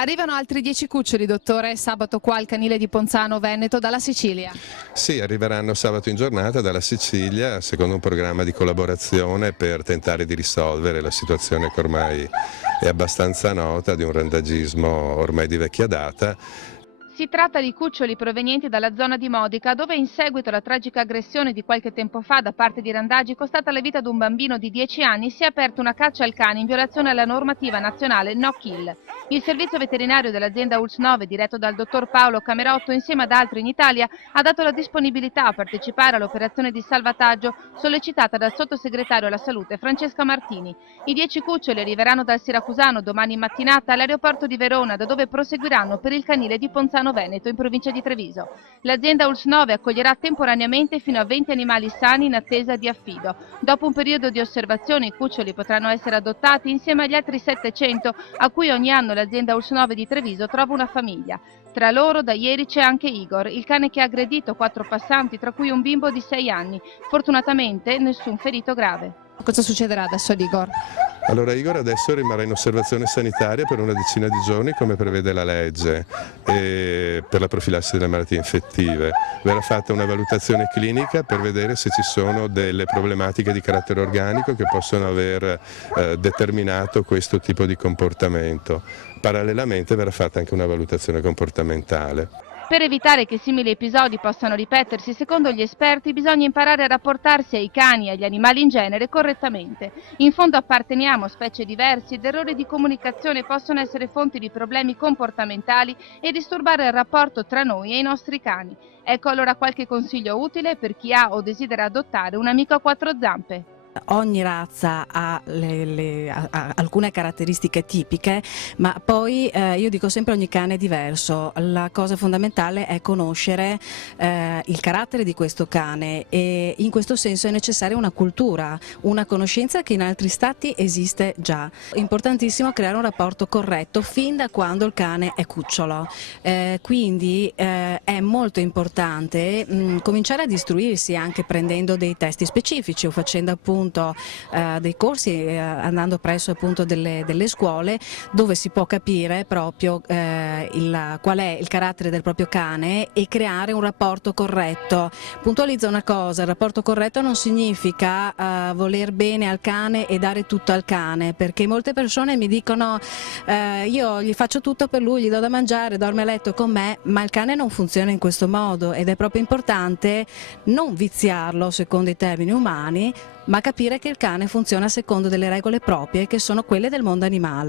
Arrivano altri 10 cuccioli, dottore, sabato qua al canile di Ponzano Veneto dalla Sicilia. Sì, arriveranno sabato in giornata dalla Sicilia secondo un programma di collaborazione per tentare di risolvere la situazione che ormai è abbastanza nota di un randagismo ormai di vecchia data. Si tratta di cuccioli provenienti dalla zona di Modica, dove in seguito alla tragica aggressione di qualche tempo fa da parte di randagi costata la vita ad un bambino di 10 anni, si è aperta una caccia al cane in violazione alla normativa nazionale No Kill. Il servizio veterinario dell'azienda ULS 9, diretto dal dottor Paolo Camerotto, insieme ad altri in Italia, ha dato la disponibilità a partecipare all'operazione di salvataggio sollecitata dal sottosegretario alla salute Francesca Martini. I 10 cuccioli arriveranno dal Siracusano domani mattinata all'aeroporto di Verona, da dove proseguiranno per il canile di Ponzano Veneto, in provincia di Treviso. L'azienda ULS 9 accoglierà temporaneamente fino a 20 animali sani in attesa di affido. Dopo un periodo di osservazione i cuccioli potranno essere adottati insieme agli altri 700 a cui ogni anno l'azienda ULS 9 di Treviso trova una famiglia. Tra loro da ieri c'è anche Igor, il cane che ha aggredito 4 passanti, tra cui un bimbo di 6 anni. Fortunatamente nessun ferito grave. Cosa succederà adesso ad Igor? Allora Igor adesso rimarrà in osservazione sanitaria per una decina di giorni come prevede la legge per la profilassi delle malattie infettive. Verrà fatta una valutazione clinica per vedere se ci sono delle problematiche di carattere organico che possono aver determinato questo tipo di comportamento. Parallelamente verrà fatta anche una valutazione comportamentale. Per evitare che simili episodi possano ripetersi, secondo gli esperti, bisogna imparare a rapportarsi ai cani e agli animali in genere correttamente. In fondo apparteniamo a specie diverse ed errori di comunicazione possono essere fonti di problemi comportamentali e disturbare il rapporto tra noi e i nostri cani. Ecco allora qualche consiglio utile per chi ha o desidera adottare un amico a 4 zampe. Ogni razza ha alcune caratteristiche tipiche, ma poi io dico sempre ogni cane è diverso. La cosa fondamentale è conoscere il carattere di questo cane e in questo senso è necessaria una cultura, una conoscenza che in altri stati esiste già. È importantissimo creare un rapporto corretto fin da quando il cane è cucciolo, quindi è molto importante cominciare ad istruirsi anche prendendo dei testi specifici o facendo appunto dei corsi, andando presso appunto delle scuole dove si può capire proprio qual è il carattere del proprio cane e creare un rapporto corretto. Puntualizzo una cosa: il rapporto corretto non significa voler bene al cane e dare tutto al cane, perché molte persone mi dicono io gli faccio tutto per lui, gli do da mangiare, dorme a letto con me, ma il cane non funziona in questo modo ed è proprio importante non viziarlo secondo i termini umani, ma capire che il cane funziona secondo delle regole proprie che sono quelle del mondo animale.